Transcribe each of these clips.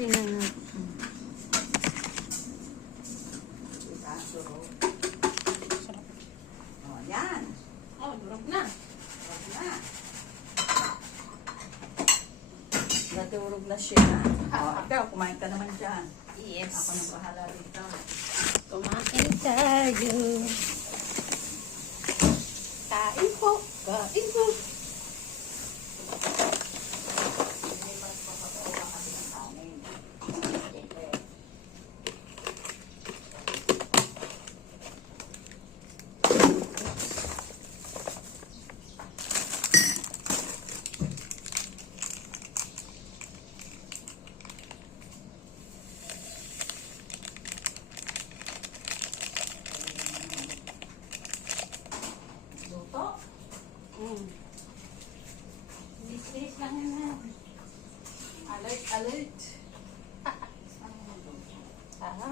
Sinangag. Diba? Surog. Sarap. O, yan. Oh, durog na. Surog na. Nadurog na siya. O, ikaw, kumain ka naman dyan. Yes. Ako nang bahala dito. Kumain tayo. Kain po. Kain po. Nilipat pa patawa kasi ng kanin. Siyempre. Luto? Bilis-bilis lang yan. Alert, alert. Tama.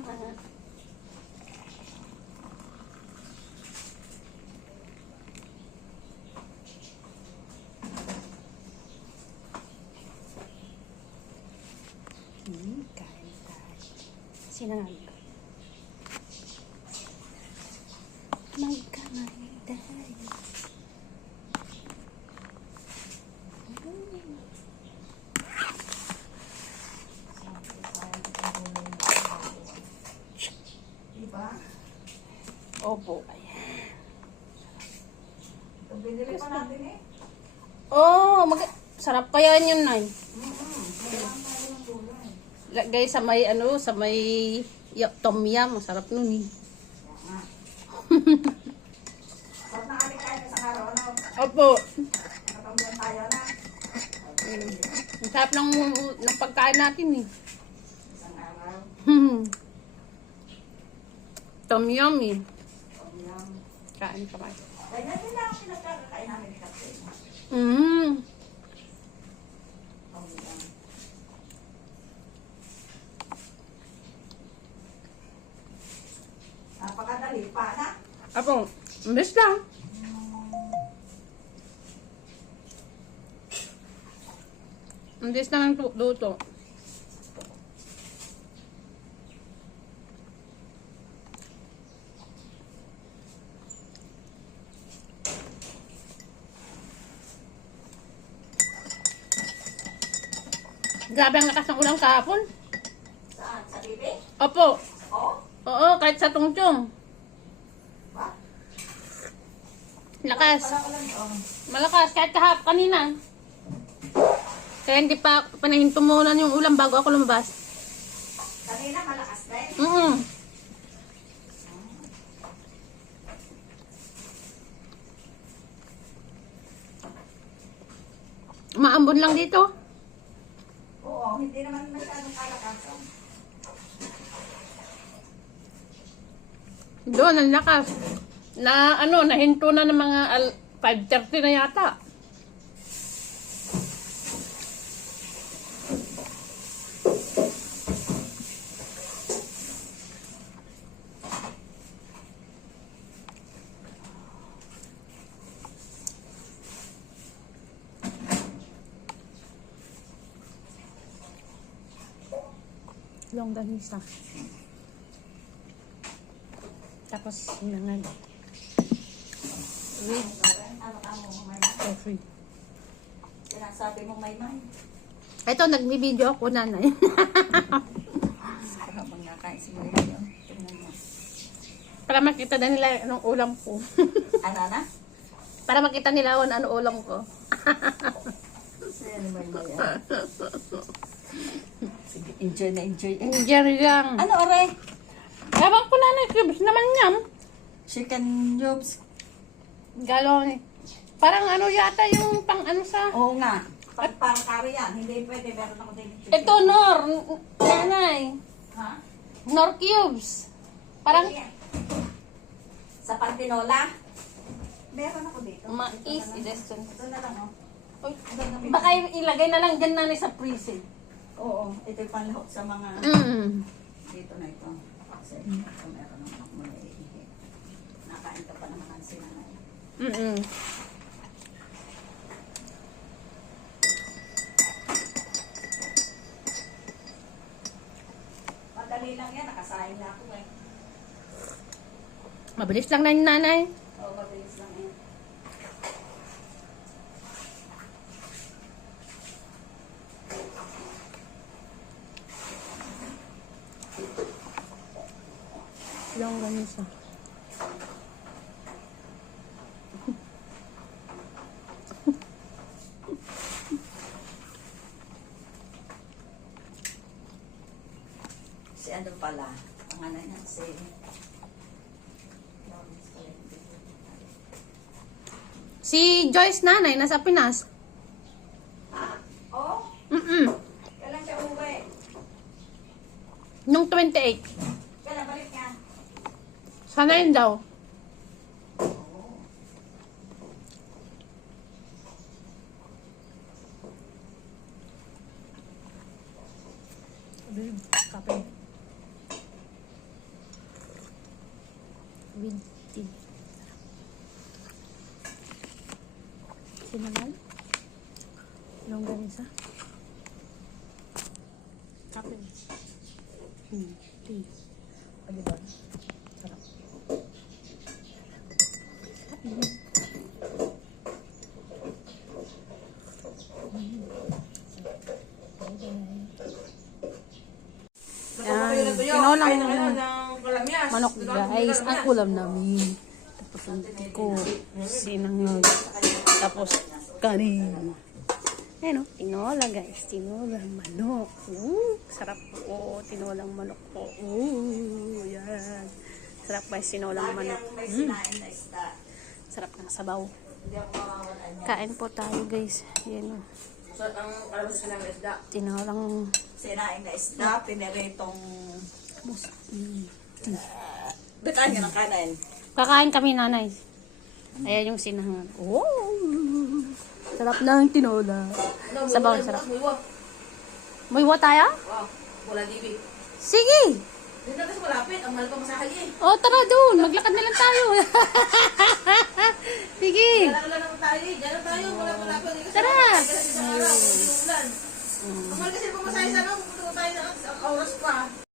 Kain tayo. Sinangag. Magkamay tayo. Diba? Opo. Ayan. Ito binili pa natin eh. Oh, sarap kaya yun, Nay. Kailangan tayo ng gulay. Lagay sa may sa may tom yum. Masarap nun eh. Kaya nga. Sarap na kami kahit isang araw, ano? Opo. Nakatambyan tayo na. Ang sarap ng pagkain natin eh. Isang araw. Tom yum eh. Pamiyam. Kain ka ba? Ganyan din lang ang pinagkakain namin ni Kapten. Mm. Pamiyam. Napakadali pa na. Apo, mbes lang. Mbes lang ang luto. Grabe ang lakas ng ulang kahapon. Saan? Sa bibi? Opo. Oo. Oo, kahit sa tungtong. Ba? Lakas. Wala ko lang. Oh. Malakas, kahit kanina. Kaya hindi pa panahinto muna yung ulam bago ako lumabas. Kanina malakas din. Mm. Maambon lang dito. Oo, hindi naman masyadong kalakasan. Doon, ang lakas. Nahinto na ng mga 5:30 na yata. Longganisa. Tapos, sinangag. With Ano ka mo, may coffee. sinasabi mo may may. Ito, nagbi-video ako, nanay. Habang nakain si Maria yun. Tingnan mo. Para makita na nila anong ulam ko. Ano na? Para makita nila kung ano ulam ko. Ano ba yun? Sige, enjoy na enjoy. Jerry lang. Ano, ore? Ewan ko, nanay, cubes naman yan. Chicken cubes. Galon. Parang yata yung pang sa... Oo nga. Parang kari yan. Hindi pwede. Meron ako din. Ito, Nor. Nanay. Ha? Nor cubes. Parang Sa pantinola? Meron ako dito. mais. Ito na lang, oh. Uy, baka ilagay na lang dyan, nanay, sa freezer. Oo. Ito yung panlahok sa mga... Dito na ito. Kasi ito meron naman ako muna iihi. Nakain ka pa naman sila na yun. Kain na ako eh. Mabilis lang na yung nanay. Oo, mabilis lang eh. Yung ganisa. Si ano pala, ang ano niya, si... Si Joyce nanay, nasa Pinas. Oh, kailan siya uwi? Nung 28. Kailan balik niya? Sana yun daw. Kape. With tea. Sinagal? Longganisa? Kape. Tea. O, diba? Sarap. Tinolang manok guys, ang ulam namin. Tapos ang tiko, sinangag, tapos kanin. Ayan o, tinola guys, tinolang manok. Sarap po, tinolang manok po. Yan. Sarap guys, tinolang manok. May sinain na isda. Sarap ng sabaw. Hindi ako makawalan niya. Kain po tayo guys. Yan o. So, ang alam sa ng isda? Tinolang Sinain na isda, piniritong... tea. Bitahin ka ng kanin. Kakain kami nanay. Ayan yung sinahang. Oh! Sarap ng tinola. Sabaw na sarap. Muywa tayo? Wow, wala dibi. Sige! Hindi na kasi malapit, ang mahal pa masahay eh. Oh, tara doon. Maglakad na lang tayo. Sige. Kailangan lang tayo eh, dyan na tayo, wala